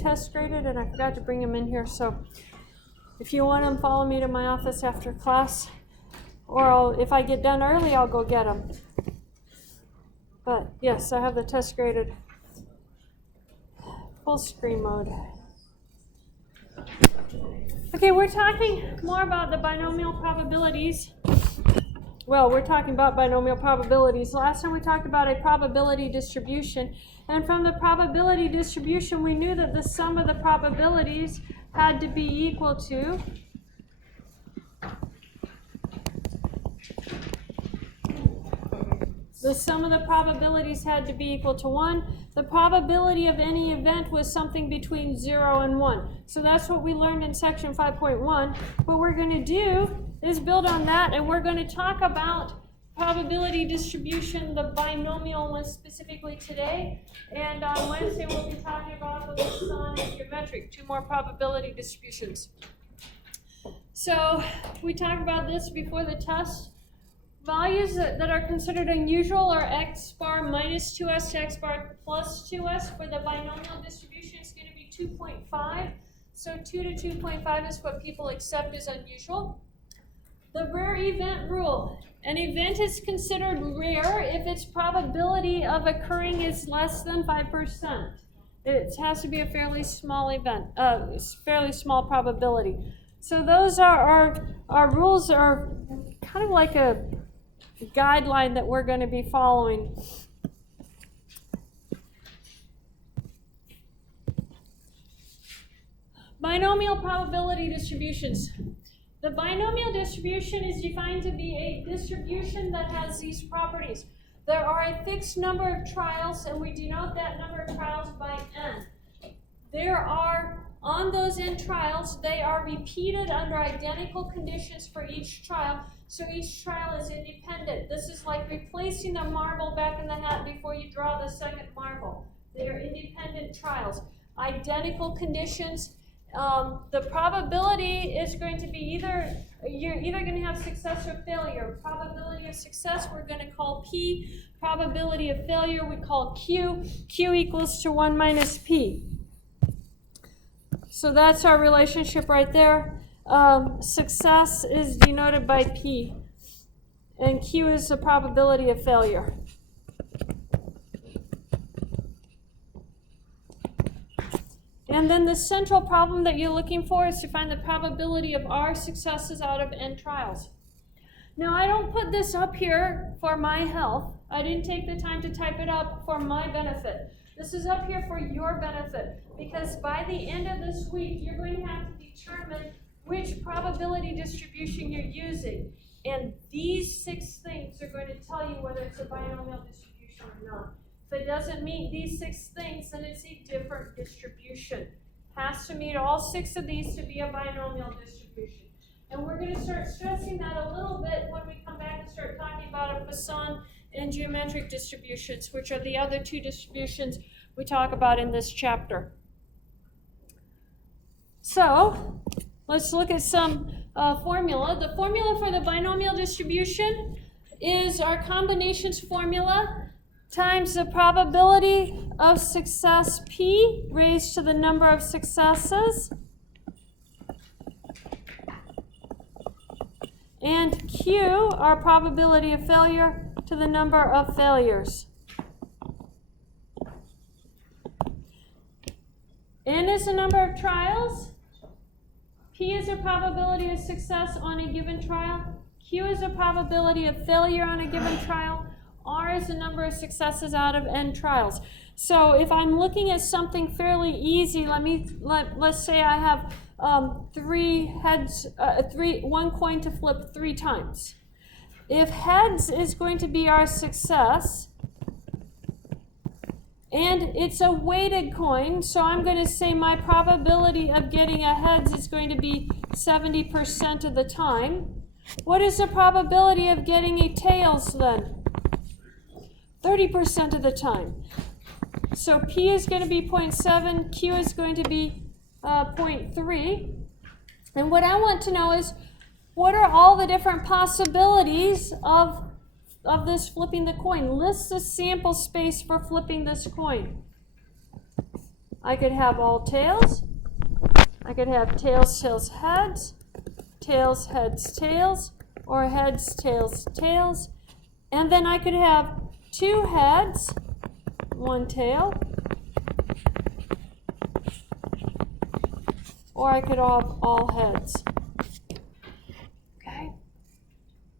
test graded, and I forgot to bring them in here. So if you want them, follow me to my office after class. Or if I get done early, I'll go get them. But yes, I have the test graded. Full screen mode. Okay, we're talking more about the binomial probabilities. Well, we're talking about binomial probabilities. Last time we talked about a probability distribution. And from the probability distribution, we knew that the sum of the probabilities had to be equal to the sum of the probabilities had to be equal to 1. The probability of any event was something between 0 and 1. So that's what we learned in section 5.1. What we're going to do is build on that, and we're going to talk about probability distribution, the binomial one specifically today. And on Wednesday, we'll be talking about the Poisson and geometric, 2 more probability distributions. So we talked about this before the test. Values that are considered unusual are x bar minus 2s to x bar plus 2s. For the binomial distribution, it's going to be 2.5. So 2 to 2.5 is what people accept as unusual. The rare event rule. An event is considered rare if its probability of occurring is less than 5%. It has to be a fairly small event, fairly small probability. So those are our rules are kind of like a guideline that we're going to be following. Binomial probability distributions. The binomial distribution is defined to be a distribution that has these properties. There are a fixed number of trials, and we denote that number of trials by n. There are, on those n trials, they are repeated under identical conditions for each trial. So each trial is independent. This is like replacing the marble back in the hat before you draw the second marble. They are independent trials. Identical conditions. The probability is going to be you're either going to have success or failure. Probability of success we're going to call P. Probability of failure we call Q. Q equals to 1 minus P. So that's our relationship right there. Success is denoted by P, and Q is the probability of failure. And then the central problem that you're looking for is to find the probability of R successes out of n trials. Now, I don't put this up here for my health. I didn't take the time to type it up for my benefit. This is up here for your benefit, because by the end of this week, you're going to have to determine which probability distribution you're using. And these 6 things are going to tell you whether it's a binomial distribution or not. If it doesn't meet these 6 things, then it's a different distribution. Has to meet all 6 of these to be a binomial distribution. And we're going to start stressing that a little bit when we come back and start talking about a Poisson and geometric distributions, which are the other 2 distributions we talk about in this chapter. So let's look at some formula. The formula for the binomial distribution is our combinations formula times the probability of success P raised to the number of successes, and Q, our probability of failure, to the number of failures. N is the number of trials. P is the probability of success on a given trial. Q is the probability of failure on a given trial. R is the number of successes out of n trials. So if I'm looking at something fairly easy, let's say I have 3 heads, 1 coin to flip 3 times. If heads is going to be our success, and it's a weighted coin, so I'm going to say my probability of getting a heads is going to be 70% of the time. What is the probability of getting a tails then? 30% of the time. So P is going to be 0.7, Q is going to be 0.3. And what I want to know is, what are all the different possibilities of this flipping the coin? List the sample space for flipping this coin. I could have all tails. I could have tails, tails, heads, tails, heads, tails, or heads, tails, tails. And then I could have 2 heads, 1 tail, or I could have all heads. Okay.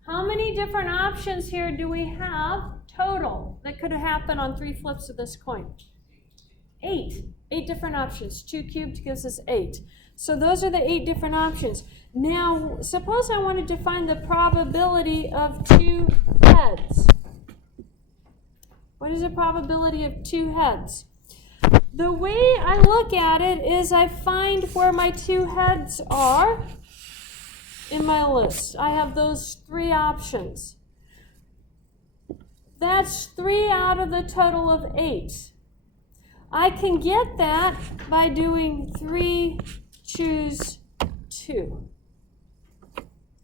How many different options here do we have total that could happen on 3 flips of this coin? 8. 8 different options. 2 cubed gives us 8. So those are the 8 different options. Now, suppose I wanted to find the probability of 2 heads. What is the probability of 2 heads? The way I look at it is I find where my 2 heads are in my list. I have those 3 options. That's 3 out of the total of 8. I can get that by doing 3 choose 2.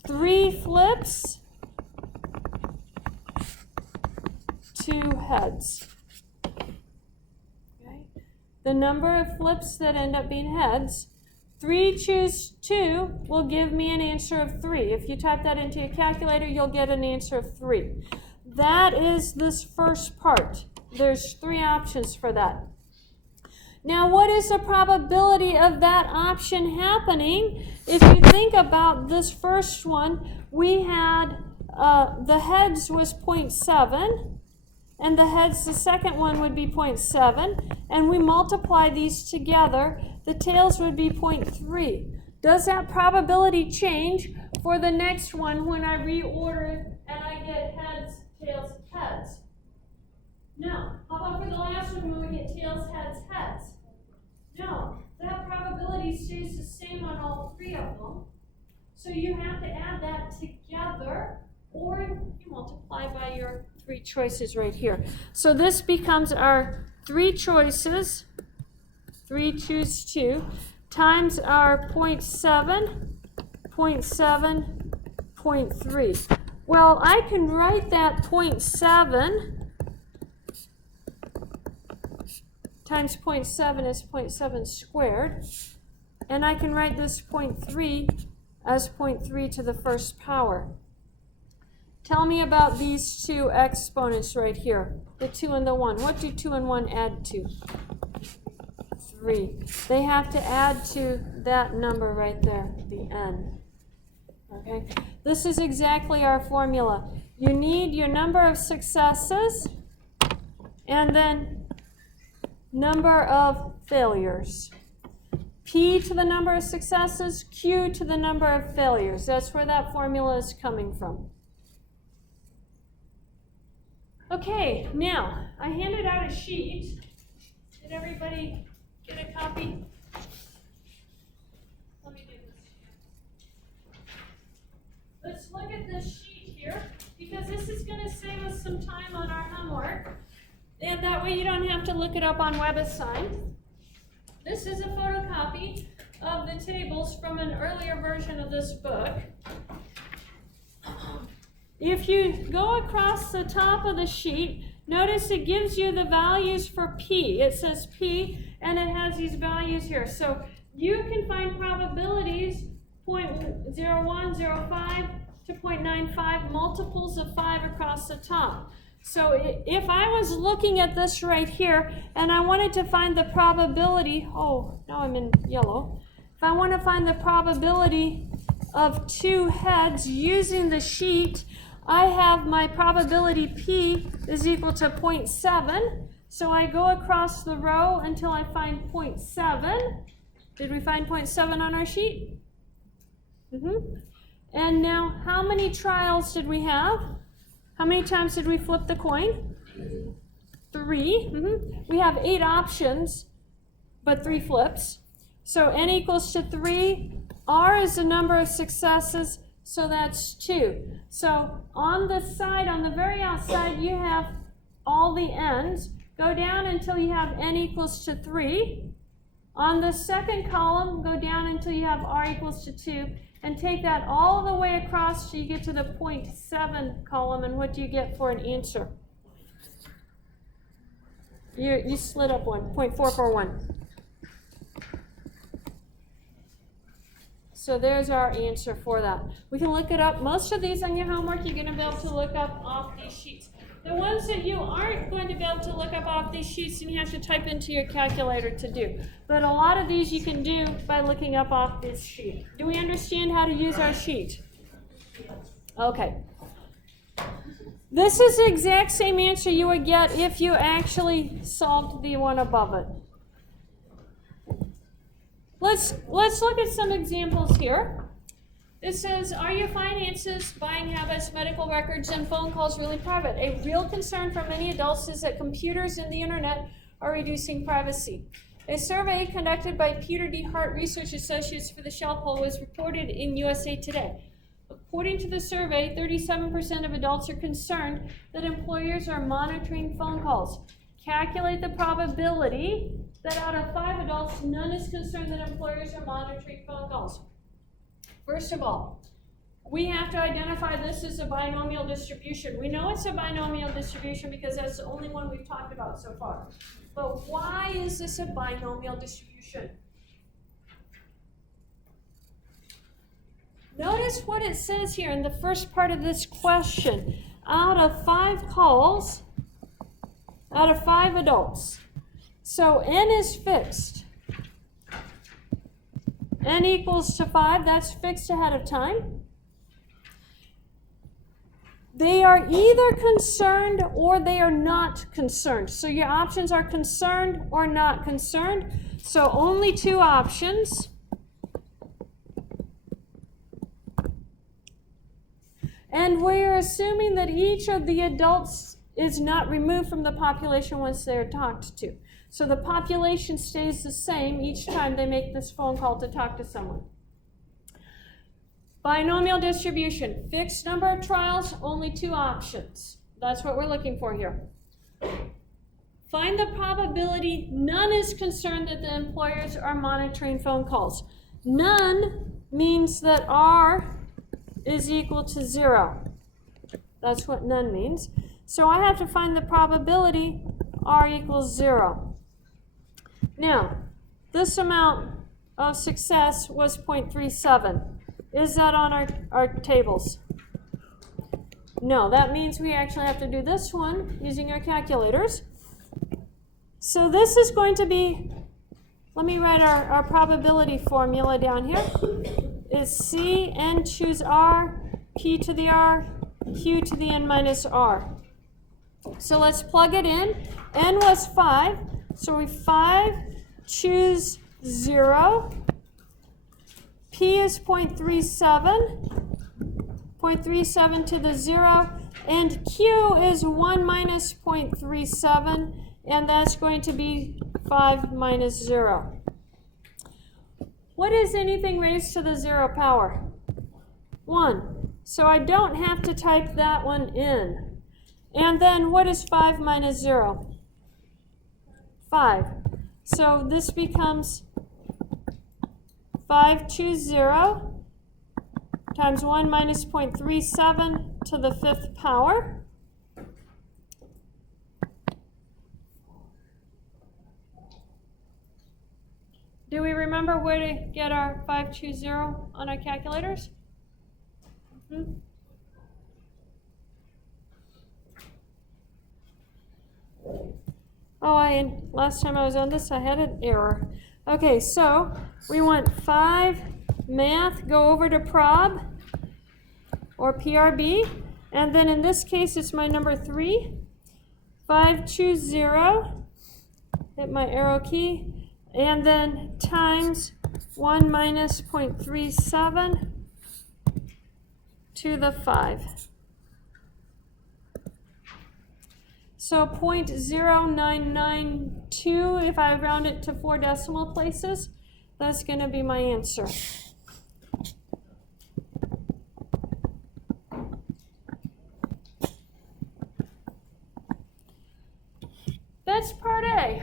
3 flips, 2 heads. Okay. The number of flips that end up being heads, 3 choose 2 will give me an answer of 3. If you type that into your calculator, you'll get an answer of 3. That is this first part. There's 3 options for that. Now, what is the probability of that option happening? If you think about this first one, we had the heads was 0.7, and the heads, the second one would be 0.7, and we multiply these together, the tails would be 0.3. Does that probability change for the next one when I reorder it and I get heads, tails, heads? No. How about for the last one when we get tails, heads, heads? No. That probability stays the same on all 3 of them. So you have to add that together, or you multiply by your 3 choices right here. So this becomes our 3 choices, 3 choose 2, times our 0.7, 0.7, 0.3. Well, I can write that 0.7 times 0.7 is 0.7 squared, and I can write this 0.3 as 0.3 to the first power. Tell me about these 2 exponents right here, the 2 and the 1. What do 2 and 1 add to? 3. They have to add to that number right there, the n. Okay? This is exactly our formula. You need your number of successes and then number of failures. P to the number of successes, Q to the number of failures. That's where that formula is coming from. Okay, now, I handed out a sheet. Did everybody get a copy? Let me do this here. Let's look at this sheet here, because this is going to save us some time on our homework. And that way you don't have to look it up on WebAssign. This is a photocopy of the tables from an earlier version of this book. If you go across the top of the sheet, notice it gives you the values for P. It says P, and it has these values here. So you can find probabilities 0.01, 0.05 to 0.95, multiples of 5 across the top. So if I was looking at this right here and I wanted to find the probability, oh, now I'm in yellow. If I want to find the probability of 2 heads using the sheet, I have my probability P is equal to 0.7. So I go across the row until I find 0.7. Did we find 0.7 on our sheet? And now, how many trials did we have? How many times did we flip the coin? 3. We have 8 options, but 3 flips. So n equals to 3. R is the number of successes, so that's 2. So on the side, on the very outside, you have all the n's. Go down until you have n equals to 3. On the second column, go down until you have r equals to 2. And take that all the way across till you get to the 0.7 column, and what do you get for an answer? You slid up one, 0.441. So there's our answer for that. We can look it up. Most of these on your homework, you're going to be able to look up off these sheets. The ones that you aren't going to be able to look up off these sheets, and you have to type into your calculator to do. But a lot of these you can do by looking up off this sheet. Do we understand how to use our sheet? Okay. This is the exact same answer you would get if you actually solved the one above it. Let's look at some examples here. It says, are your finances, buying habits, medical records, and phone calls really private? A real concern for many adults is that computers and the internet are reducing privacy. A survey conducted by Peter D. Hart Research Associates for the Shell Poll was reported in USA Today. According to the survey, 37% of adults are concerned that employers are monitoring phone calls. Calculate the probability that out of 5 adults, none is concerned that employers are monitoring phone calls. First of all, we have to identify this as a binomial distribution. We know it's a binomial distribution because that's the only one we've talked about so far. But why is this a binomial distribution? Notice what it says here in the first part of this question. Out of 5 calls, out of 5 adults. So n is fixed. N equals to 5, that's fixed ahead of time. They are either concerned or they are not concerned. So your options are concerned or not concerned. So only 2 options. And we're assuming that each of the adults is not removed from the population once they're talked to. So the population stays the same each time they make this phone call to talk to someone. Binomial distribution, fixed number of trials, only 2 options. That's what we're looking for here. Find the probability none is concerned that the employers are monitoring phone calls. None means that R is equal to 0. That's what none means. So I have to find the probability R equals 0. Now, this amount of success was 0.37. Is that on our tables? No, that means we actually have to do this one using our calculators. So this is going to be, let me write our probability formula down here. Is C, N choose R, P to the R, Q to the N minus R. So let's plug it in. N was 5. So we 5, choose 0. P is 0.37. 0.37 to the 0. And Q is 1 minus 0.37. And that's going to be 5 minus 0. What is anything raised to the 0 power? 1. So I don't have to type that one in. And then what is 5 minus 0? 5. So this becomes 5 choose 0 times 1 minus 0.37 to the 5th power. Do we remember where to get our 5 choose 0 on our calculators? Oh, last time I was on this, I had an error. Okay, so we want 5 math, go over to prob, or PRB, and then in this case, it's my number 3. 5 choose 0, hit my arrow key, and then times 1 minus 0.37 to the 5. So 0.0992, if I round it to 4 decimal places, that's going to be my answer. That's part A.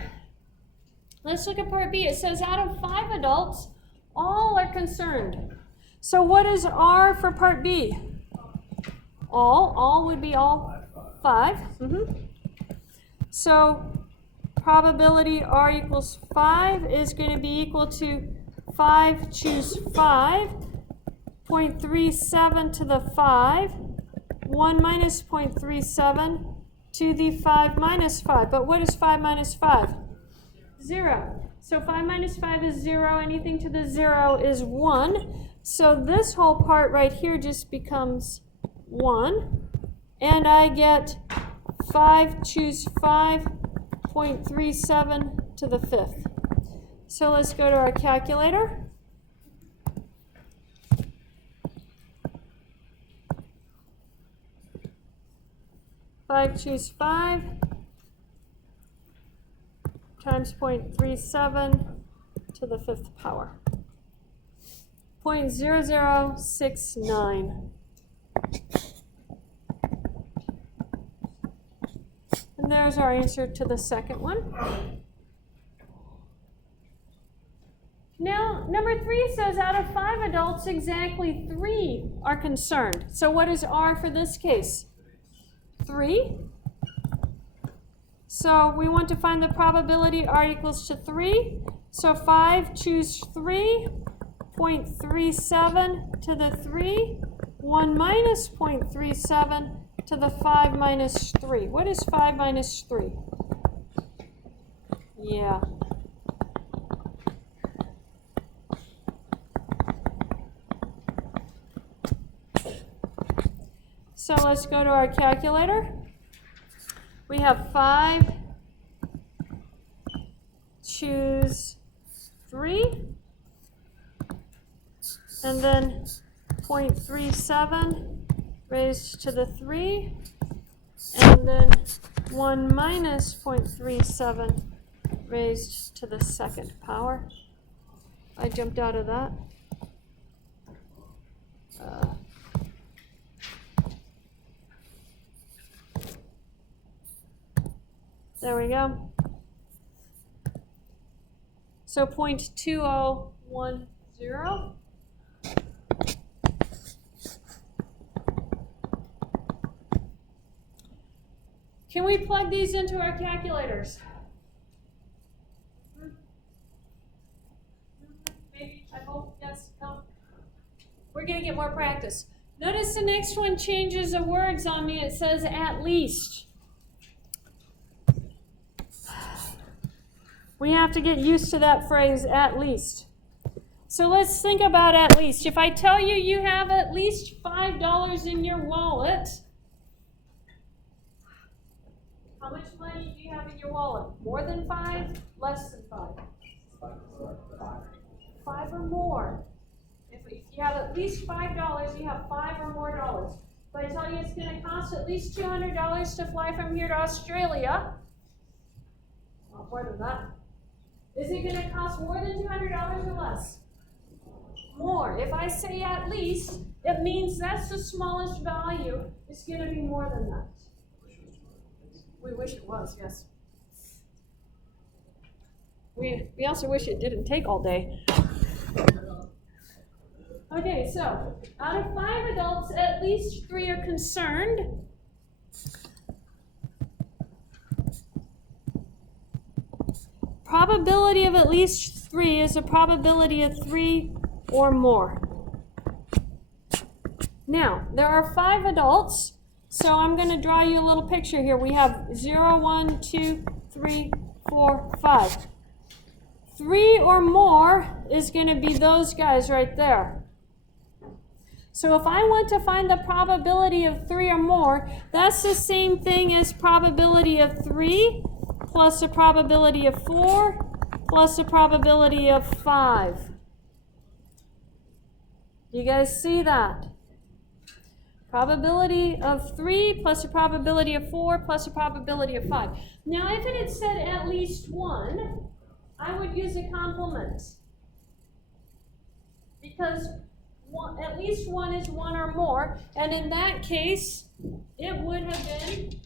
Let's look at part B. It says out of 5 adults, all are concerned. So what is R for part B? All would be all 5. So probability R equals 5 is going to be equal to 5 choose 5 0.37 to the 5, 1 minus 0.37 to the 5 minus 5. But what is 5 minus 5? 0. So 5 minus 5 is 0. Anything to the 0 is 1. So this whole part right here just becomes 1. And I get 5, choose 5.37 to the 5th. So let's go to our calculator. 5, choose 5 times 0.37 to the 5th power. 0.0069. And there's our answer to the second one. Now, number 3 says out of 5 adults, exactly 3 are concerned. So what is R for this case? 3. So we want to find the probability R equals to 3. So 5, choose 3, 0.37 to the 3, 1 minus 0.37 to the 5 minus 3. What is 5 minus 3? Yeah. So let's go to our calculator. We have 5, choose 3, and then 0.37 raised to the 3, and then 1 minus 0.37 raised to the 2nd power. I jumped out of that. There we go. So 0.2010. Can we plug these into our calculators? Maybe, I hope, yes, no. We're going to get more practice. Notice the next one changes the words on me. It says at least. We have to get used to that phrase, at least. So let's think about at least. If I tell you you have at least $5 in your wallet, how much money do you have in your wallet? More than 5? Less than 5? 5 or more. If you have at least $5, you have 5 or more dollars. If I tell you it's going to cost at least $200 to fly from here to Australia, well, more than that. Is it going to cost more than $200 or less? More. If I say at least, it means that's the smallest value. It's going to be more than that. We wish it was, yes. We also wish it didn't take all day. Okay, so out of 5 adults, at least 3 are concerned. Probability of at least 3 is a probability of 3 or more. Now, there are 5 adults, so I'm going to draw you a little picture here. We have 0, 1, 2, 3, 4, 5. 3 or more is going to be those guys right there. So if I want to find the probability of 3 or more, that's the same thing as probability of 3 plus a probability of 4 plus a probability of 5. You guys see that? Probability of 3 plus a probability of 4 plus a probability of 5. Now, if it had said at least 1, I would use a complement. Because at least 1 is 1 or more, and in that case, it would have been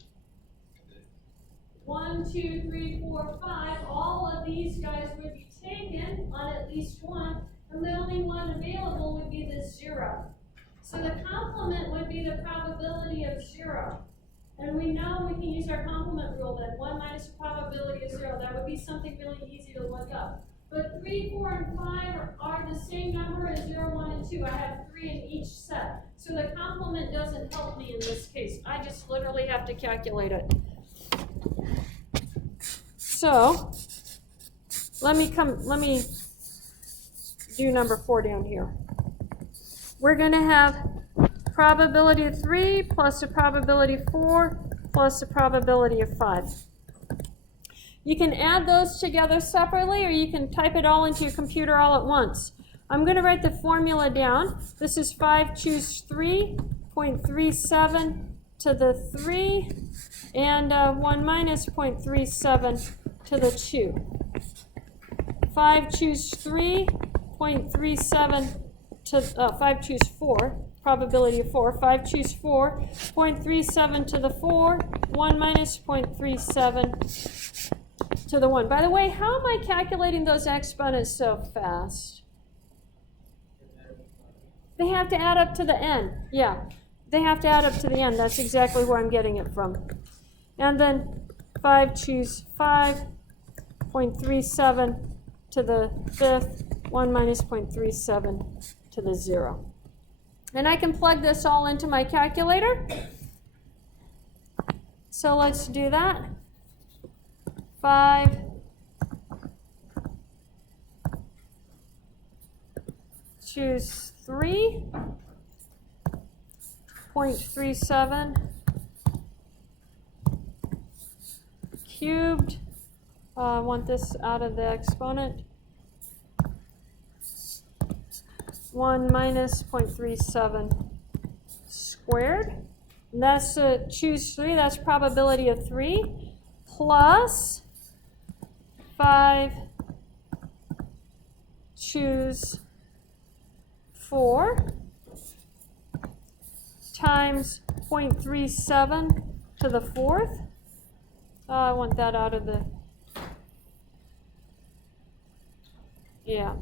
1, 2, 3, 4, 5. All of these guys would be taken on at least 1, and the only one available would be the 0. So the complement would be the probability of 0. And we know we can use our complement rule that 1 minus the probability of 0. That would be something really easy to look up. But 3, 4, and 5 are the same number as 0, 1, and and 2. I have 3 in each set. So the complement doesn't help me in this case. I just literally have to calculate it. So let me do number 4 down here. We're going to have probability of 3 plus the probability of 4 plus the probability of 5. You can add those together separately, or you can type it all into your computer all at once. I'm going to write the formula down. This is 5 choose 3.37 to the 3, and 1 minus 0.37 to the 2. 5 choose 3.37 to 5 choose 4, probability of 4. 5 choose 4, 0.37 to the 4, 1 minus 0.37 to the 1. By the way, how am I calculating those exponents so fast? They have to add up to the n. Yeah, they have to add up to the n. That's exactly where I'm getting it from. And then 5 choose 5.37 to the 5th, 1 minus 0.37 to the 0. And I can plug this all into my calculator. So let's do that. 5 choose 3.37 cubed. I want this out of the exponent. 1 minus 0.37 squared. And that's choose 3. That's probability of 3 plus 5 choose 4 times 0.37 to the 4th. I want that out of the, yeah,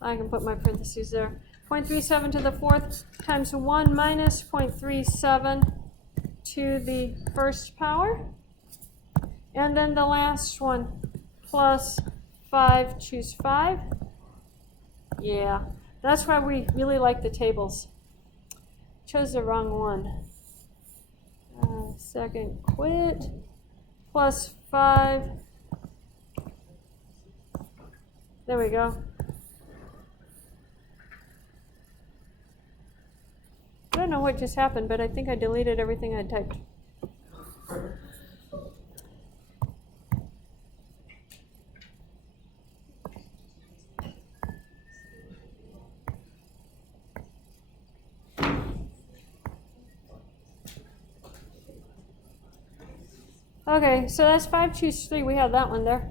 I can put my parentheses there. 0.37 to the 4th times 1 minus 0.37 to the 1st power. And then the last one, plus 5 choose 5. Yeah, that's why we really like the tables. Chose the wrong one. Second quit. Plus 5. There we go. I don't know what just happened, but I think I deleted everything I typed. Okay, so that's 5 choose 3. We have that one there.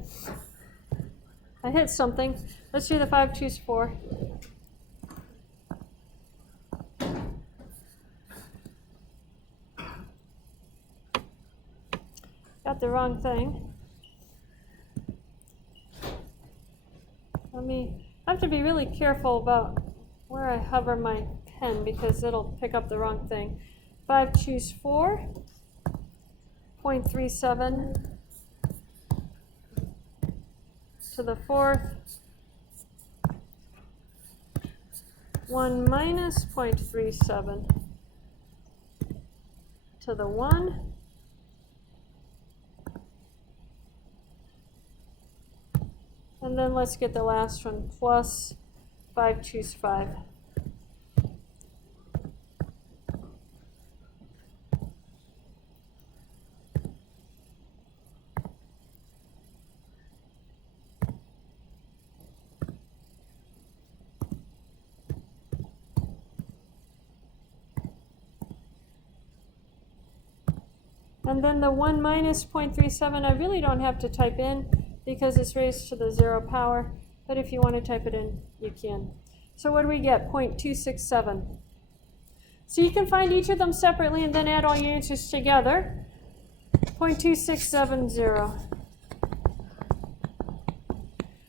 I hit something. Let's do the 5 choose 4. Got the wrong thing. I have to be really careful about where I hover my pen because it'll pick up the wrong thing. 5 choose 4. 0.37 to the 4th, 1 minus 0.37 to the 1, and then let's get the last one, plus 5 choose 5. And then the 1 minus 0.37, I really don't have to type in because it's raised to the 0 power. But if you want to type it in, you can. So what do we get? 0.267. So you can find each of them separately and then add all your answers together. 0.2670.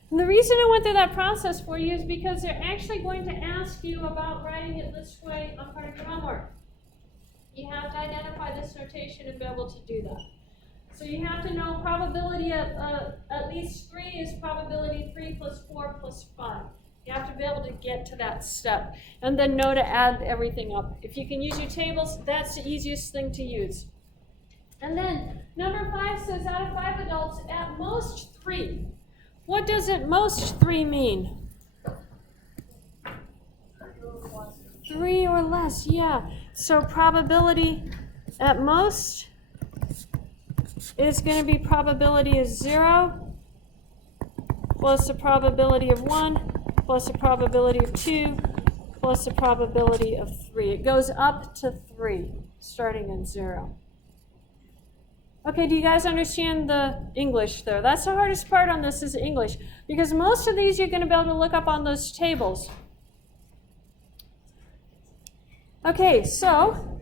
And the reason I went through that process for you is because they're actually going to ask you about writing it this way on part of your homework. You have to identify this notation and be able to do that. So you have to know probability of at least 3 is probability 3 plus 4 plus 5. You have to be able to get to that step and then know to add everything up. If you can use your tables, that's the easiest thing to use. And then number 5 says out of 5 adults, at most 3. What does at most 3 mean? 3 or less, yeah. So probability at most is going to be probability of 0 plus the probability of 1 plus the probability of 2 plus the probability of 3. It goes up to 3, starting at 0. Okay, do you guys understand the English there? That's the hardest part on this is English, because most of these you're going to be able to look up on those tables. Okay, so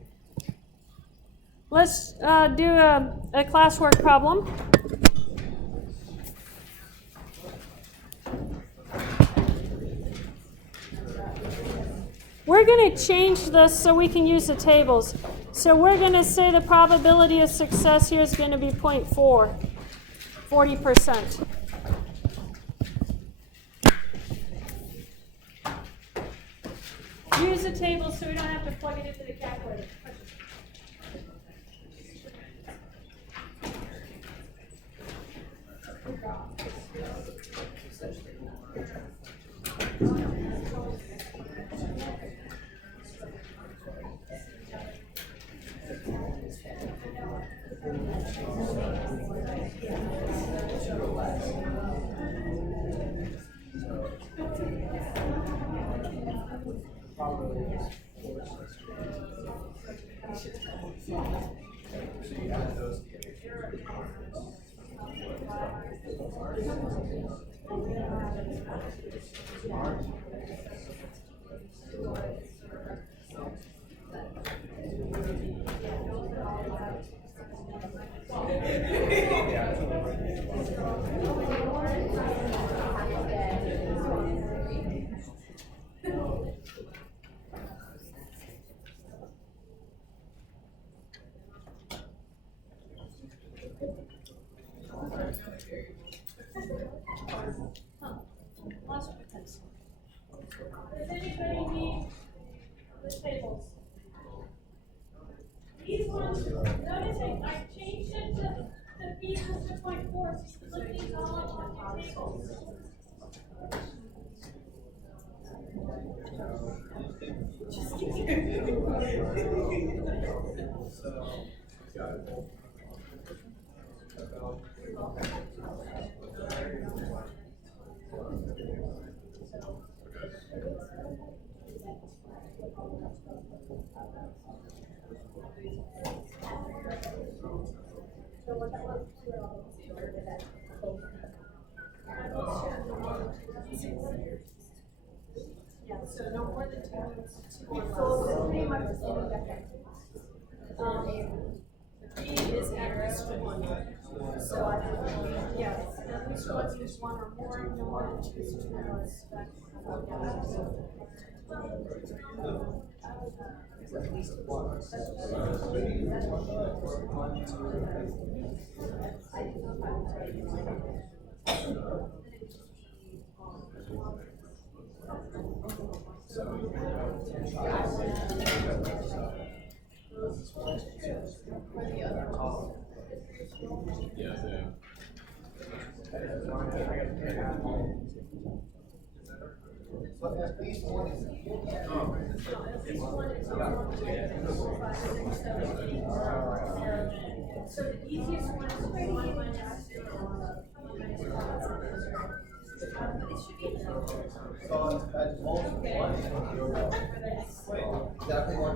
let's do a classwork problem. We're going to change this so we can use the tables. So we're going to say the probability of success here is going to be 0.4, 40%. Use the table so we don't have to plug it into the calculator. Does anybody need the tables? These ones, notice I changed it to be equal to 0.4, so you can look these all up on your tables. Just kidding. Yeah, so no more than 2 minutes. So pretty much the same effect. B is at least 1. So I don't yeah, at least 1 is 1 or more, no more than 2 is 2 or less. So the easiest one is 1 minus 0. It should be Exactly one.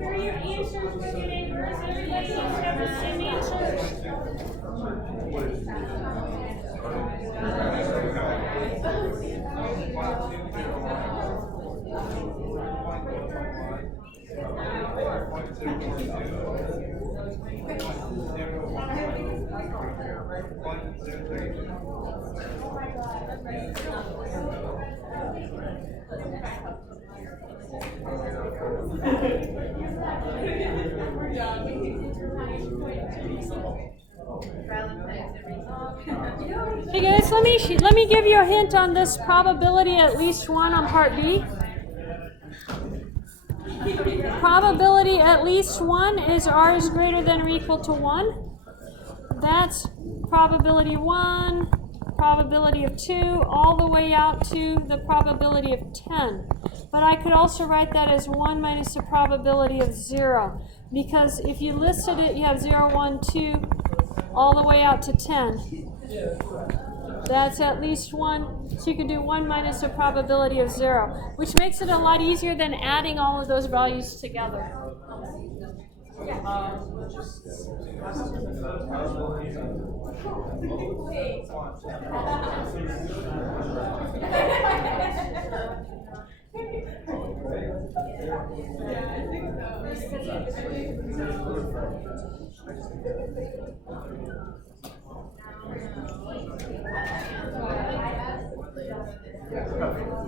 Very your answers with your neighbors. Everybody needs to have the same answers. Hey guys, let me give you a hint on this probability at least one on part B. Probability at least one is r is greater than or equal to 1. That's probability 1, probability of 2, all the way out to the probability of 10. But I could also write that as 1 minus the probability of 0. Because if you listed it, you have 0, 1, 2, all the way out to 10. That's at least 1. So you can do 1 minus the probability of 0, which makes it a lot easier than adding all of those values together.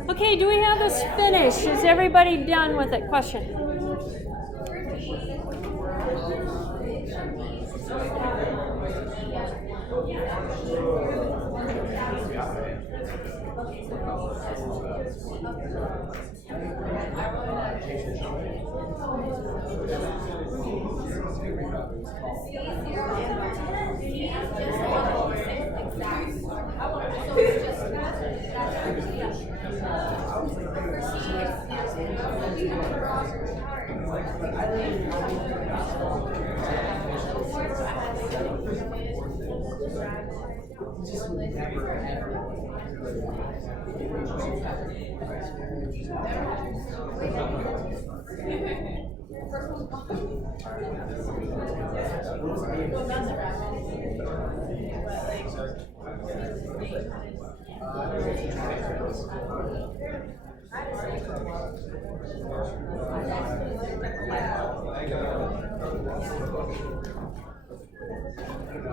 Okay, do we have this finished? Is everybody done with it? Question?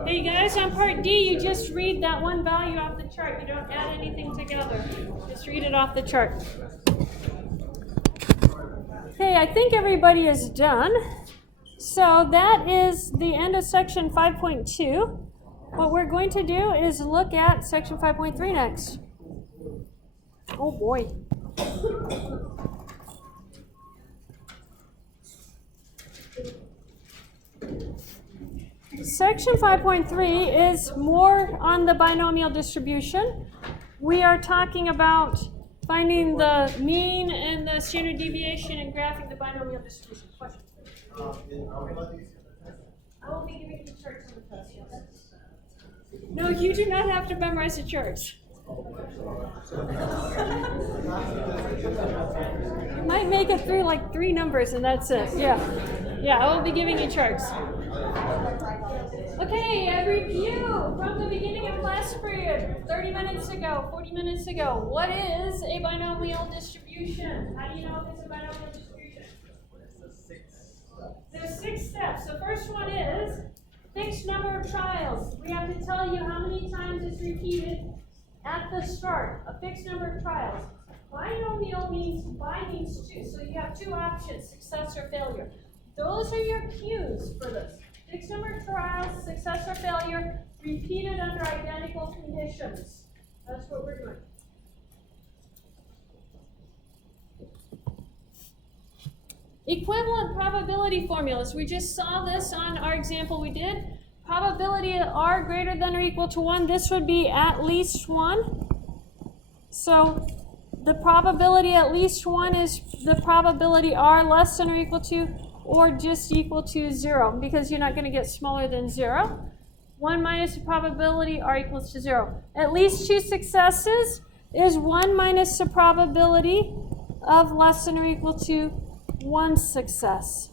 Hey guys, on part D, you just read that one value off the chart. You don't add anything together. Just read it off the chart. Okay, I think everybody is done. So that is the end of section 5.2. What we're going to do is look at section 5.3 next. Oh boy. Section 5.3 is more on the binomial distribution. We are talking about finding the mean and the standard deviation and graphing the binomial distribution. Question? I will be giving you charts on the test. No, you do not have to memorize the charts. You might make it through like 3 numbers and that's it. Yeah, I will be giving you charts. Okay, a review from the beginning of class period, 30 minutes ago, 40 minutes ago. What is a binomial distribution? How do you know if it's a binomial distribution? There's 6 steps. The first one is fixed number of trials. We have to tell you how many times it's repeated at the start. A fixed number of trials. Binomial means bi means 2, so you have 2 options, success or failure. Those are your cues for this. Fixed number of trials, success or failure, repeated under identical conditions. That's what we're doing. Equivalent probability formulas. We just saw this on our example we did. Probability r greater than or equal to 1. This would be at least 1. So the probability at least 1 is the probability r less than or equal to or just equal to 0, because you're not going to get smaller than 0. 1 minus the probability r equals to 0. At least 2 successes is 1 minus the probability of less than or equal to 1 success.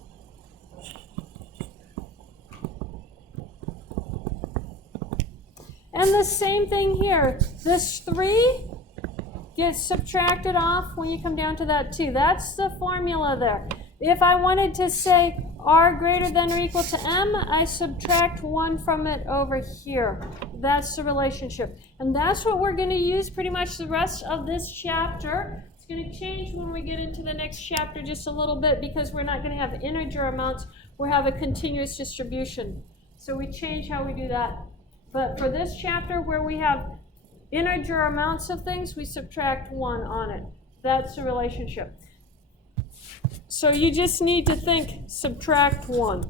And the same thing here. This 3 gets subtracted off when you come down to that 2. That's the formula there. If I wanted to say r greater than or equal to m, I subtract 1 from it over here. That's the relationship. And that's what we're going to use pretty much the rest of this chapter. It's going to change when we get into the next chapter just a little bit because we're not going to have integer amounts. We'll have a continuous distribution. So we change how we do that. But for this chapter where we have integer amounts of things, we subtract 1 on it. That's the relationship. So you just need to think subtract 1.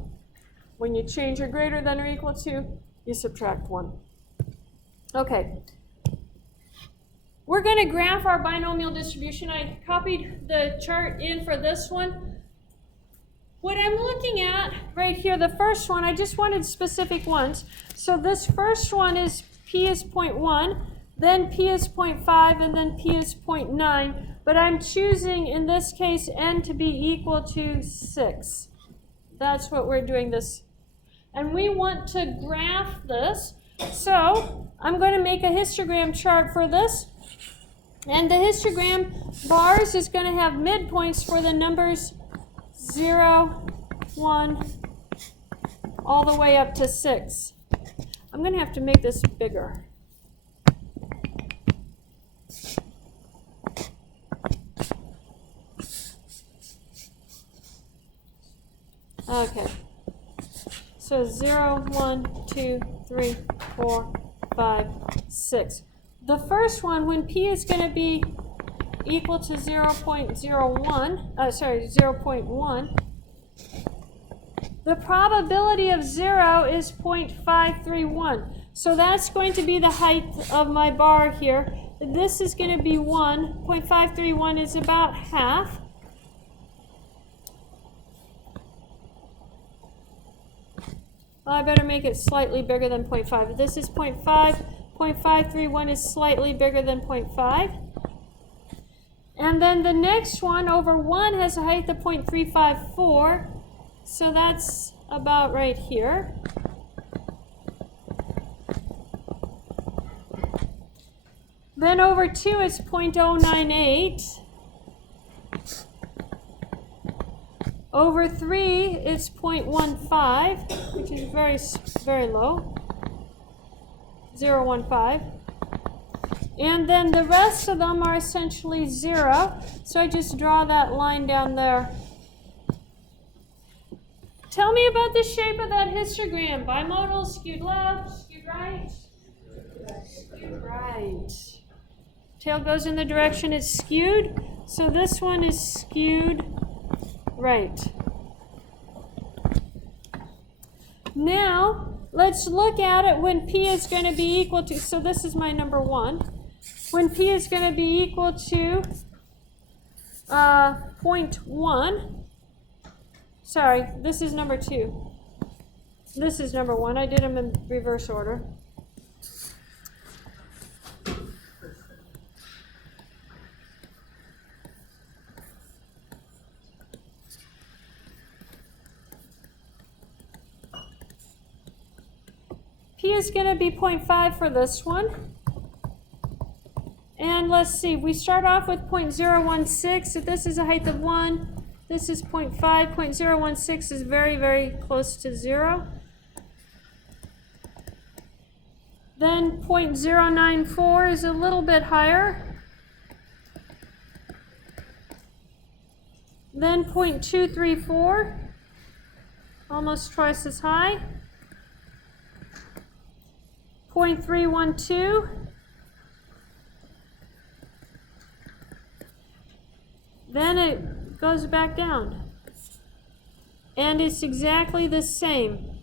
When you change a greater than or equal to, you subtract 1. Okay. We're going to graph our binomial distribution. I copied the chart in for this one. What I'm looking at right here, the first one, I just wanted specific ones. So this first one is P is 0.1, then P is 0.5, and then P is 0.9. But I'm choosing, in this case, n to be equal to 6. That's what we're doing this. And we want to graph this. So I'm going to make a histogram chart for this. And the histogram bars is going to have midpoints for the numbers 0, 1, all the way up to 6. I'm going to have to make this bigger. Okay. So 0, 1, 2, 3, 4, 5, 6. The first one, when P is going to be equal to 0.1, the probability of 0 is 0.531. So that's going to be the height of my bar here. This is going to be 1. 0.531 is about half. Well, I better make it slightly bigger than 0.5. This is 0.5. 0.531 is slightly bigger than 0.5. And then the next one over 1 has a height of 0.354. So that's about right here. Then over 2 is 0.098. Over 3 is 0.15, which is very low, 0.15. And then the rest of them are essentially 0. So I just draw that line down there. Tell me about the shape of that histogram. Bimodal, skewed left, skewed right? Skewed right. Tail goes in the direction it's skewed. So this one is skewed right. Now, let's look at it when P is going to be equal to, so this is my number 1. When P is going to be equal to 0.1, sorry, this is number 2. This is number 1. I did them in reverse order. P is going to be 0.5 for this one. And let's see, we start off with 0.016. If this is a height of 1, this is 0.5. 0.016 is very, very close to 0. Then 0.094 is a little bit higher. Then 0.234, almost twice as high. 0.312. Then it goes back down. And it's exactly the same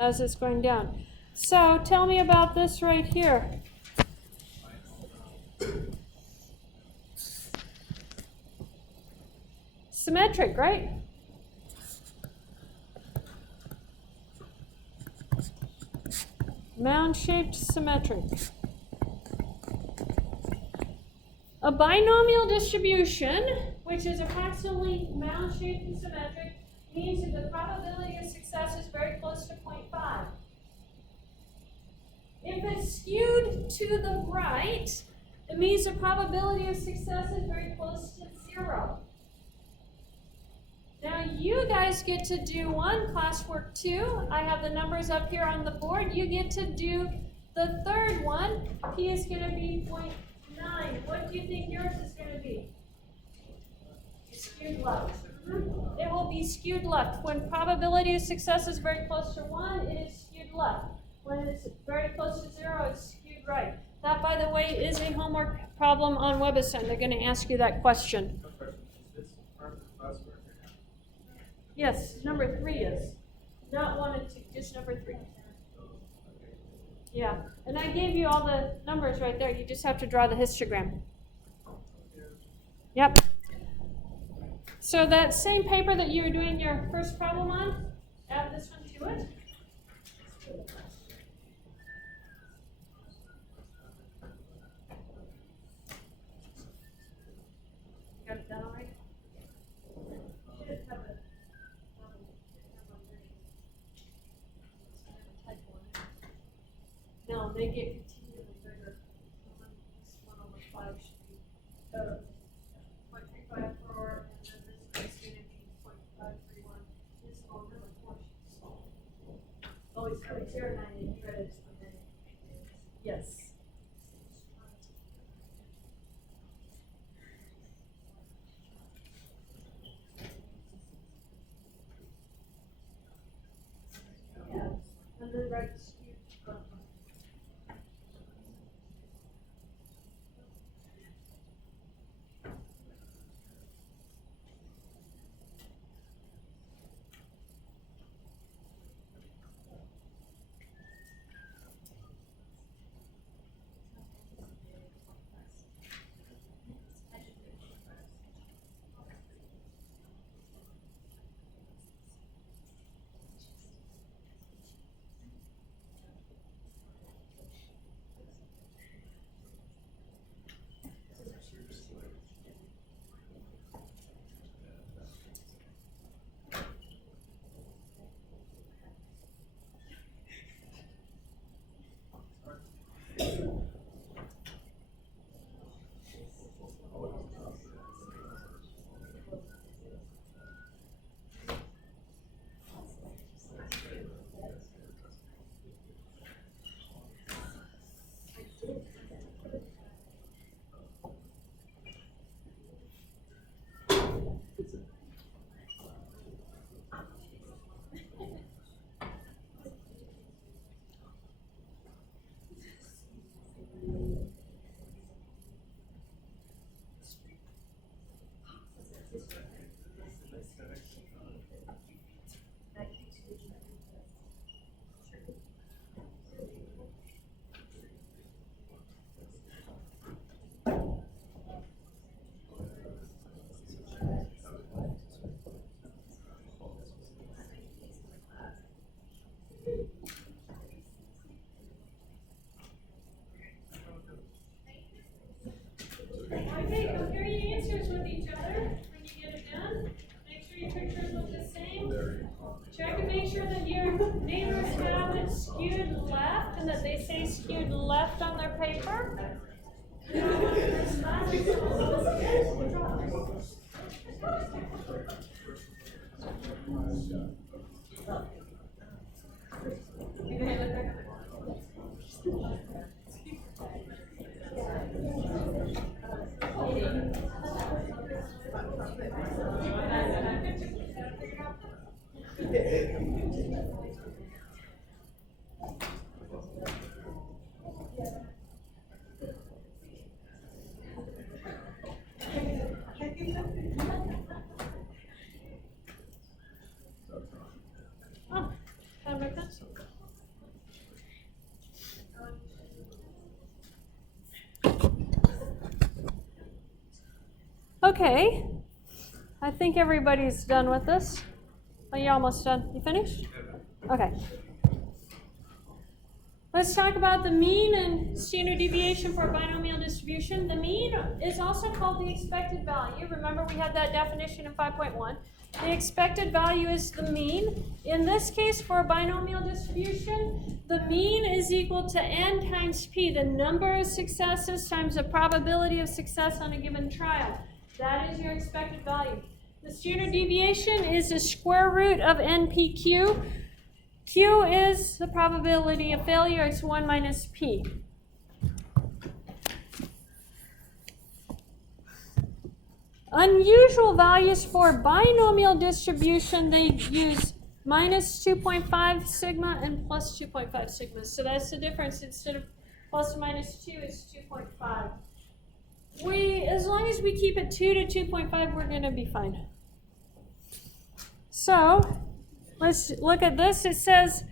as it's going down. So tell me about this right here. Symmetric, right? Mound-shaped symmetric. A binomial distribution, which is approximately mound-shaped and symmetric, means that the probability of success is very close to 0.5. If it's skewed to the right, it means the probability of success is very close to 0. Now you guys get to do 1, classwork 2. I have the numbers up here on the board. You get to do the third one. P is going to be 0.9. What do you think yours is going to be? Skewed left. It will be skewed left. When probability of success is very close to 1, it is skewed left. When it's very close to 0, it's skewed right. That, by the way, is a homework problem on WebAssign. They're going to ask you that question. Yes, number 3 is. Not 1 and 2, just number 3. Yeah, and I gave you all the numbers right there. You just have to draw the histogram. Yep. So that same paper that you were doing your first problem on, add this one to it. Got it done already? Should have it. No, they get continually bigger. This 1/5 should be 0.354, and then this is going to be 0.531. This whole number 4 should be small. Oh, it's 0.09, and you read it. Yes. Yeah, and then right skewed front. Okay, compare your answers with each other when you get it done. Make sure your pictures look the same. Check and make sure that your neighbors have it skewed left and that they say skewed left on their paper. Oh, that makes sense. Okay, I think everybody's done with this. Are you almost done? You finished? Okay. Let's talk about the mean and standard deviation for a binomial distribution. The mean is also called the expected value. Remember we had that definition in 5.1. The expected value is the mean. In this case, for a binomial distribution, the mean is equal to n times p, the number of successes times the probability of success on a given trial. That is your expected value. The standard deviation is the square root of npq. Q is the probability of failure. It's 1 minus p. Unusual values for binomial distribution, they use minus 2.5 sigma and plus 2.5 sigma. So that's the difference. Instead of plus or minus 2, it's 2.5. As long as we keep it 2 to 2.5, we're going to be fine. So let's look at this. It says,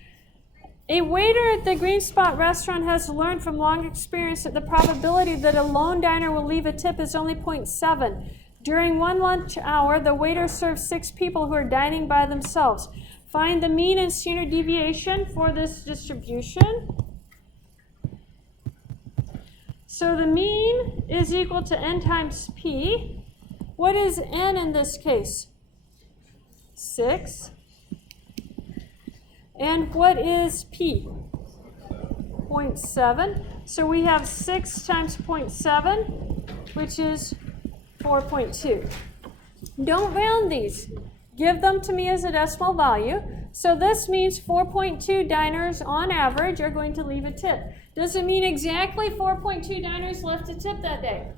a waiter at the Green Spot restaurant has learned from long experience that the probability that a lone diner will leave a tip is only 0.7. During one lunch hour, the waiter serves 6 people who are dining by themselves. Find the mean and standard deviation for this distribution. So the mean is equal to n times p. What is n in this case? 6. And what is p? 0.7. So we have 6 times 0.7, which is 4.2. Don't round these. Give them to me as a decimal value. So this means 4.2 diners on average are going to leave a tip. Does it mean exactly 4.2 diners left a tip that day?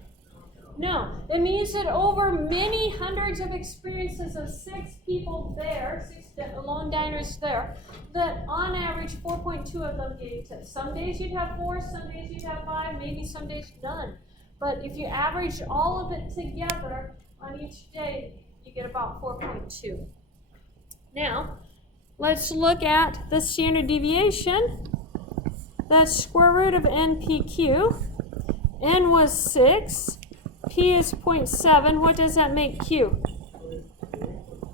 No. It means that over many hundreds of experiences of 6 people there, 6 lone diners there, that on average 4.2 of them gave tips. Some days you'd have 4, some days you'd have 5, maybe some days none. But if you average all of it together on each day, you get about 4.2. Now, let's look at the standard deviation. That's square root of npq. N was 6. P is 0.7. What does that make Q?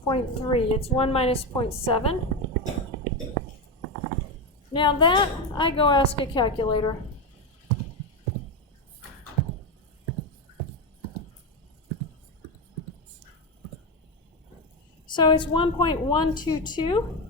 0.3. It's 1 minus 0.7. Now that, I go ask a calculator. So it's 1.122.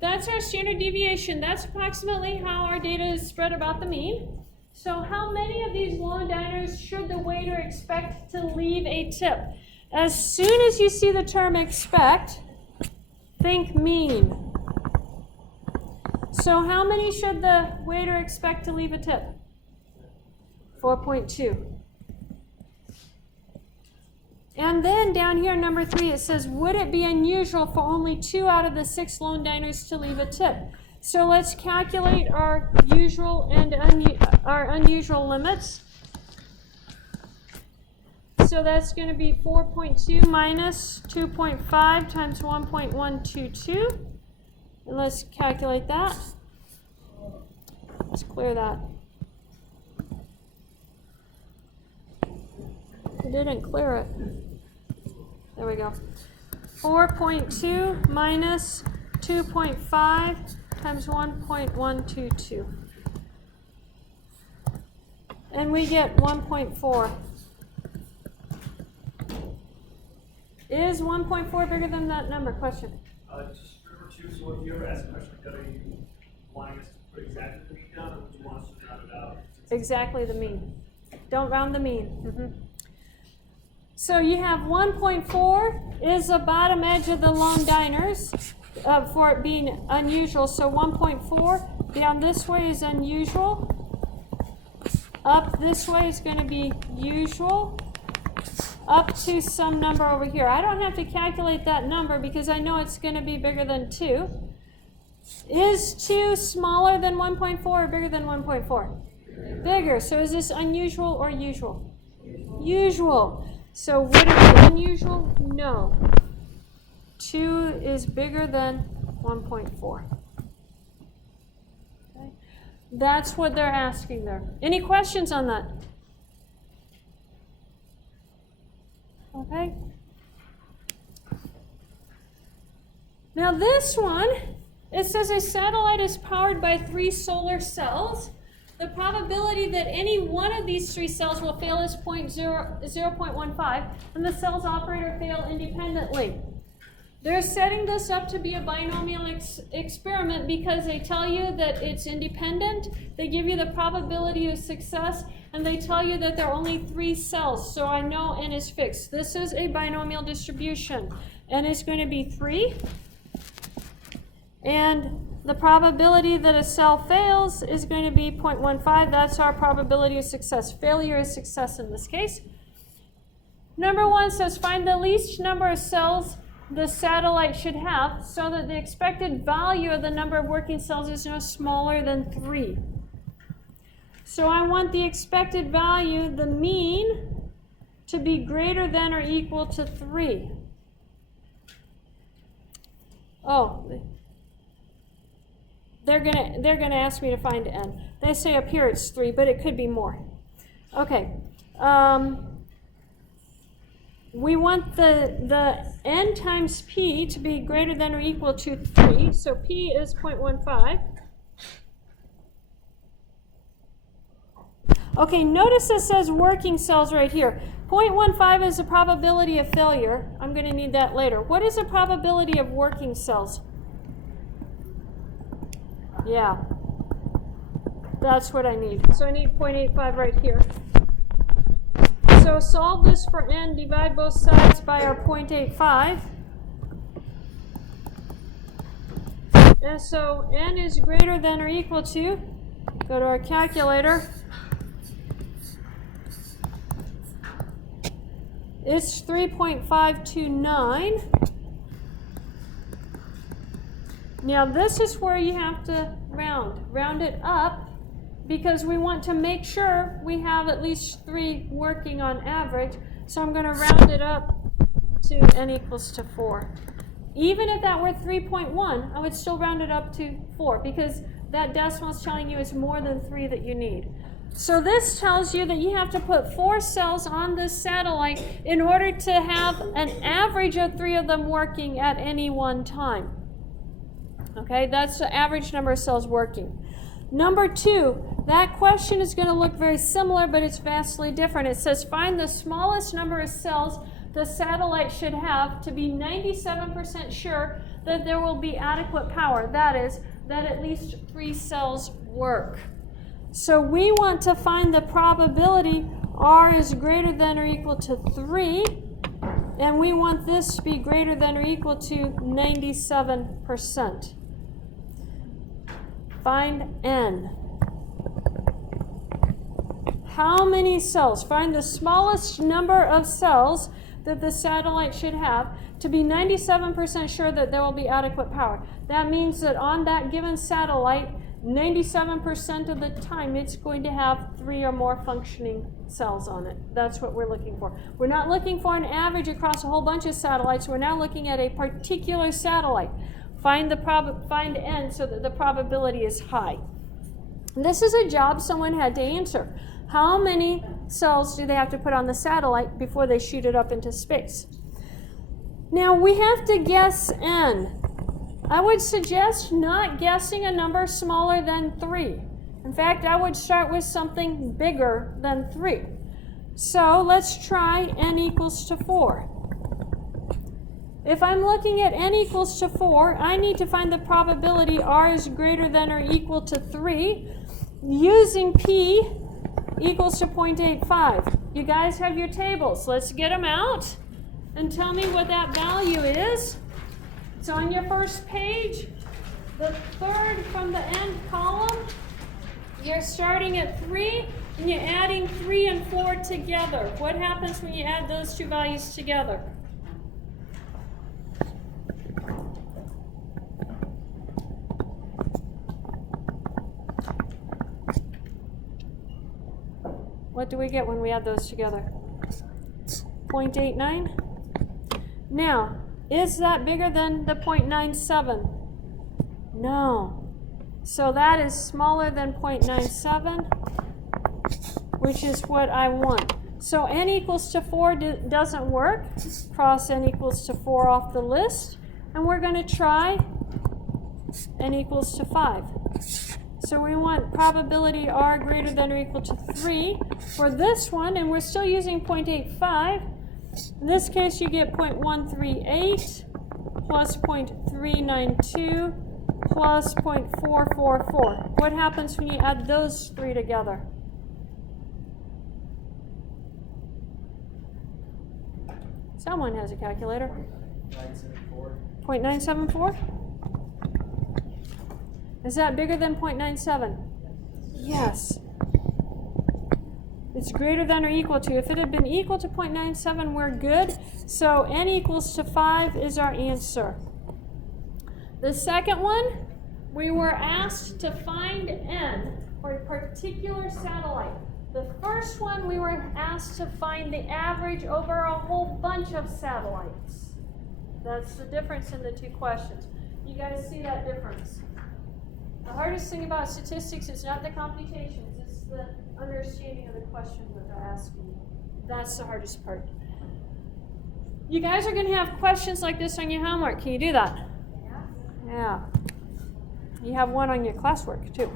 That's our standard deviation. That's approximately how our data is spread about the mean. So how many of these lone diners should the waiter expect to leave a tip? As soon as you see the term expect, think mean. So how many should the waiter expect to leave a tip? 4.2. And then down here, number 3, it says, would it be unusual for only 2 out of the 6 lone diners to leave a tip? So let's calculate our usual and our unusual limits. So that's going to be 4.2 minus 2.5 times 1.122. And let's calculate that. Let's clear that. It didn't clear it. There we go. 4.2 minus 2.5 times 1.122. And we get 1.4. Is 1.4 bigger than that number? Question. Just remember too, so if you ever ask a question like that, are you wanting us to put exactly the mean down, or would you want us to round it out? Exactly the mean. Don't round the mean. So you have 1.4 is the bottom edge of the lone diners for it being unusual. So 1.4 down this way is unusual. Up this way is going to be usual. Up to some number over here. I don't have to calculate that number because I know it's going to be bigger than 2. Is 2 smaller than 1.4 or bigger than 1.4? Bigger. So is this unusual or usual? Usual. So would it be unusual? No. 2 is bigger than 1.4. Okay. That's what they're asking there. Any questions on that? Okay. Now this one, it says a satellite is powered by 3 solar cells. the probability that any one of these three cells will fail is 0.15, and the cells operator fail independently. They're setting this up to be a binomial experiment because they tell you that it's independent, they give you the probability of success, and they tell you that there are only 3 cells, so I know n is fixed. This is a binomial distribution. N is going to be 3, and the probability that a cell fails is going to be 0.15. That's our probability of success. Failure is success in this case. Number 1 says find the least number of cells the satellite should have so that the expected value of the number of working cells is no smaller than 3. So I want the expected value, the mean, to be greater than or equal to 3. Oh, they're gonna ask me to find n. They say up here it's 3, but it could be more. Okay. We want the n times p to be greater than or equal to 3, so p is 0.15. Okay, notice it says working cells right here. 0.15 is the probability of failure. I'm going to need that later. What is the probability of working cells? Yeah, that's what I need. So I need 0.85 right here. So solve this for n, divide both sides by our 0.85. And so n is greater than or equal to, go to our calculator, it's 3.529. Now this is where you have to round it up, because we want to make sure we have at least 3 working on average. So I'm going to round it up to n equals to 4. Even if that were 3.1, I would still round it up to 4, because that decimal is telling you it's more than 3 that you need. So this tells you that you have to put 4 cells on this satellite in order to have an average of 3 of them working at any one time. Okay, that's the average number of cells working. Number 2, that question is going to look very similar, but it's vastly different. It says find the smallest number of cells the satellite should have to be 97% sure that there will be adequate power. That is, that at least 3 cells work. So we want to find the probability r is greater than or equal to 3, and we want this to be greater than or equal to 97%. Find n. How many cells? Find the smallest number of cells that the satellite should have to be 97% sure that there will be adequate power. That means that on that given satellite, 97% of the time it's going to have 3 or more functioning cells on it. That's what we're looking for. We're not looking for an average across a whole bunch of satellites. We're now looking at a particular satellite. Find n so that the probability is high. And this is a job someone had to answer. How many cells do they have to put on the satellite before they shoot it up into space? Now we have to guess n. I would suggest not guessing a number smaller than 3. In fact, I would start with something bigger than 3. So let's try n equals to 4. If I'm looking at n equals to 4, I need to find the probability r is greater than or equal to 3 using p equals to 0.85. You guys have your tables. Let's get them out and tell me what that value is. It's on your first page, the third from the end column. You're starting at 3 and you're adding 3 and 4 together. What happens when you add those 2 values together? What do we get when we add those together? 0.89? Now, is that bigger than the 0.97? No. So that is smaller than 0.97, which is what I want. So n equals to 4 doesn't work. Cross n equals to 4 off the list. And we're going to try n equals to 5. So we want probability R greater than or equal to 3 for this one, and we're still using 0.85. In this case, you get 0.138 plus 0.392 plus 0.444. What happens when you add those three together? Someone has a calculator. 0.974? Is that bigger than 0.97? Yes. It's greater than or equal to. If it had been equal to 0.97, we're good. So n equals to 5 is our answer. The second one, we were asked to find n for a particular satellite. The first one, we were asked to find the average over a whole bunch of satellites. That's the difference in the two questions. You guys see that difference? The hardest thing about statistics is not the computations, it's the understanding of the question that they're asking you. That's the hardest part. You guys are going to have questions like this on your homework. Can you do that? Yeah. You have one on your classwork, too.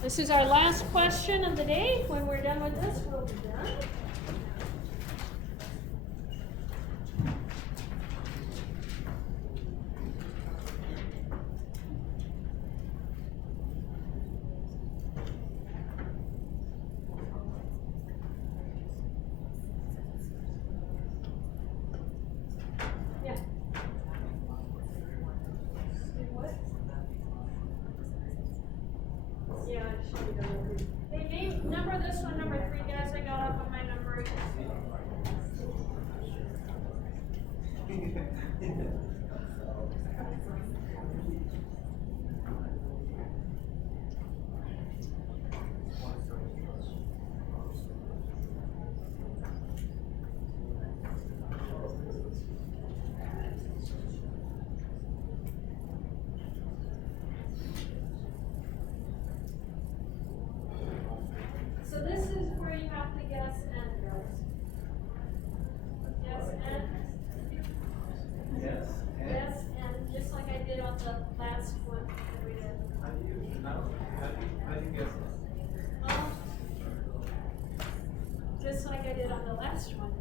This is our last question of the day. When we're done with this, we'll be done. Yeah, it should be number 3. Hey, name, number this one, number 3, guys. I got up on my numbering. So this is where you have to guess n, guys. Guess n. Yes. Guess n, just like I did on the last one that we did. How do you guess that? Just like I did on the last one.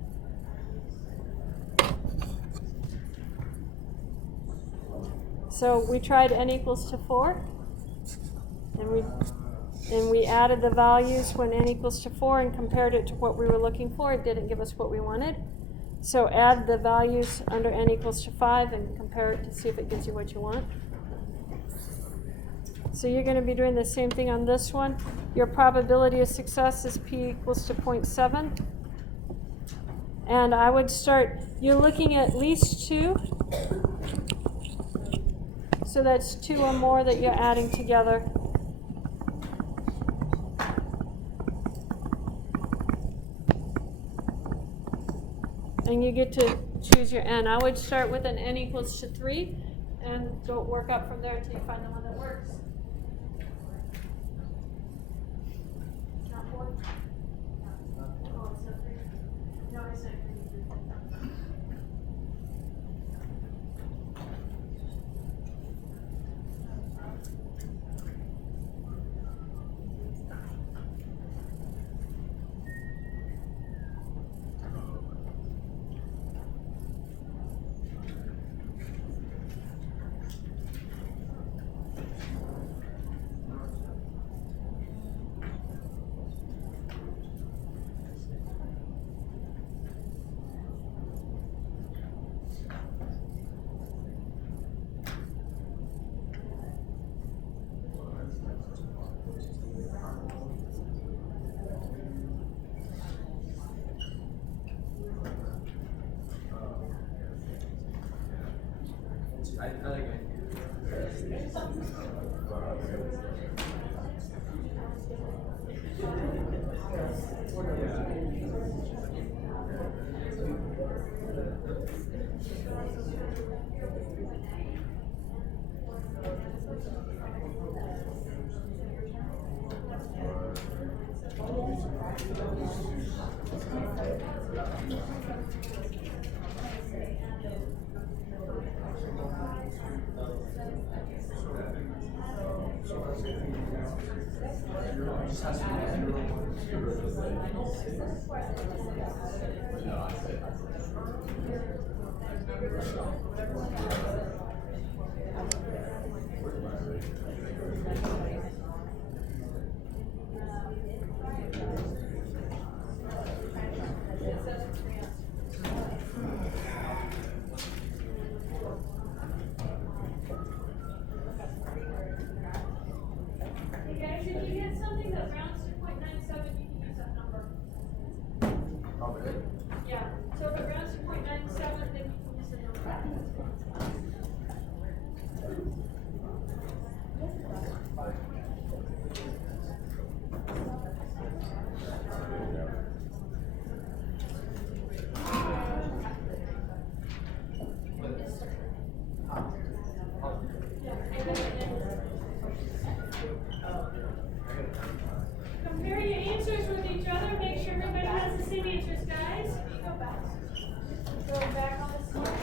So we tried n equals to 4, and we added the values when n equals to 4 and compared it to what we were looking for. It didn't give us what we wanted. So add the values under n equals to 5 and compare it to see if it gives you what you want. So you're going to be doing the same thing on this one. Your probability of success is p equals to 0.7. And I would start, you're looking at least 2. So that's 2 or more that you're adding together. And you get to choose your n. I would start with an n equals to 3 and go work up from there until you find the one that works. Not 4? Oh, it's not 3. No, it's not 3. Hey guys, if you get something that rounds to 0.97, you can use that number. Yeah, so if it rounds to 0.97, then you can use the number. Compare your answers with each other. Make sure everybody has the same answers, guys. Go back on the slide.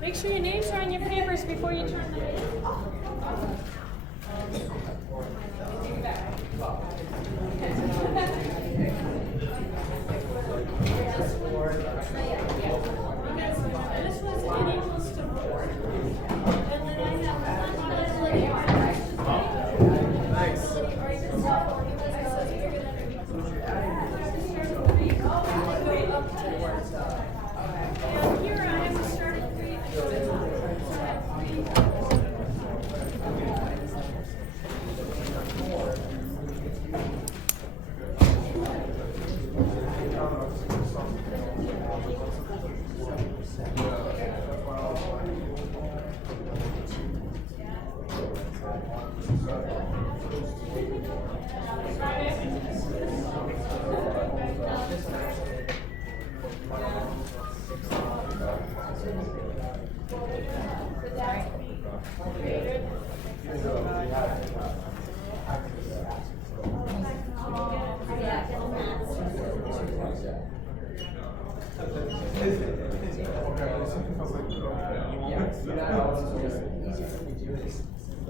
Make sure your names are on your papers before you turn them in. This was n equals to 4. And then I have probability and here I have to start at 3 and go to 3.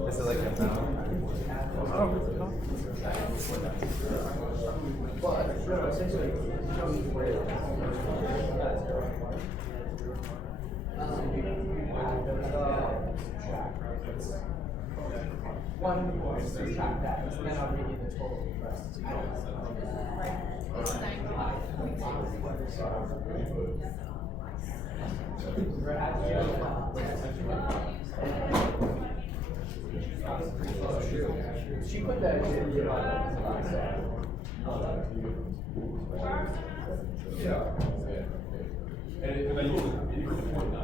This is like one subtract that, and then I'll give you the total rest. She put that in. Yeah. And I use it for 0.9.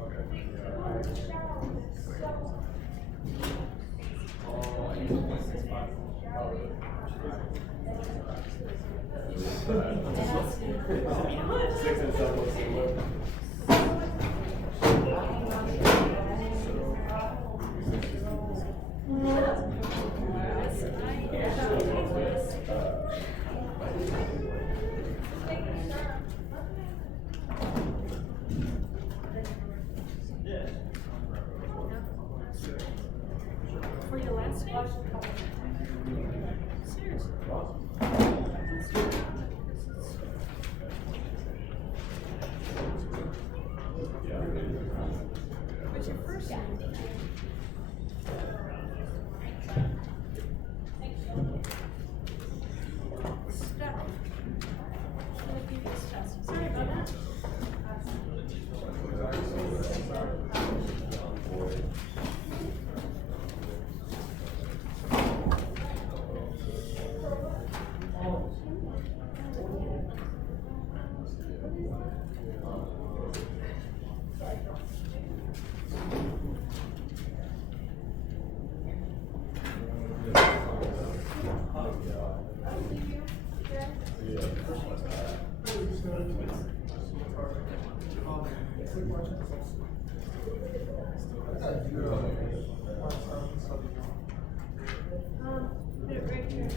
Okay. 6 and 7 look similar. For your last name? Seriously? What's your first name? Steph. I'm gonna give you this test. Sorry about that. Put it right here.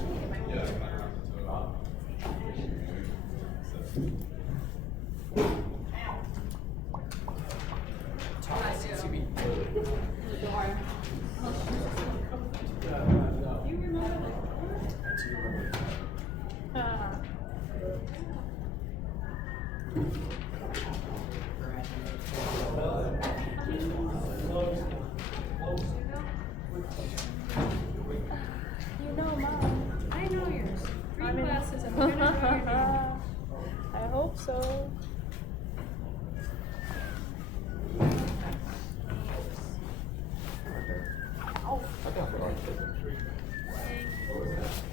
You remember that? You know mine. I know yours. Three I'm in- classes, I'm gonna know your name. I hope so.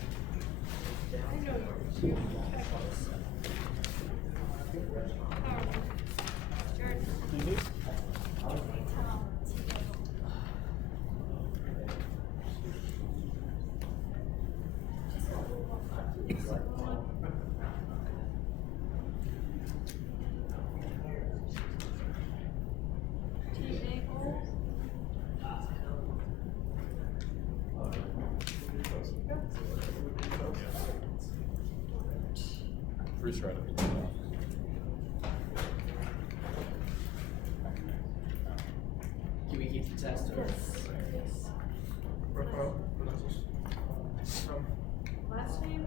I know yours. You're fabulous. Jordan. T-A-O. Freeze try to. Can we keep the test or? Last name?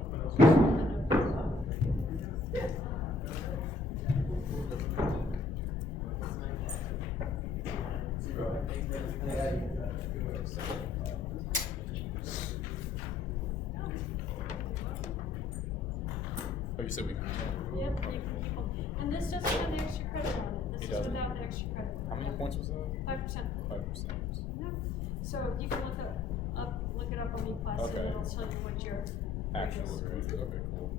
Oh, you said we. Yep, you can keep them. And this doesn't have the extra credit on it. It This is doesn't? without the extra credit. How many points was that? 5%. 5%. No. So you can look it up on eClass and Okay. it'll tell you what your Actual grade. Okay, cool.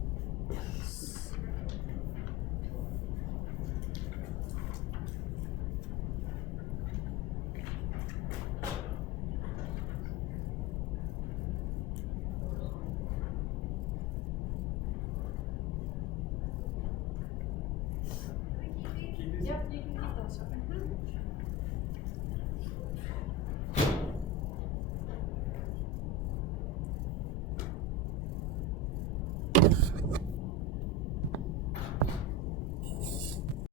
Yep, you can keep those. Mhm.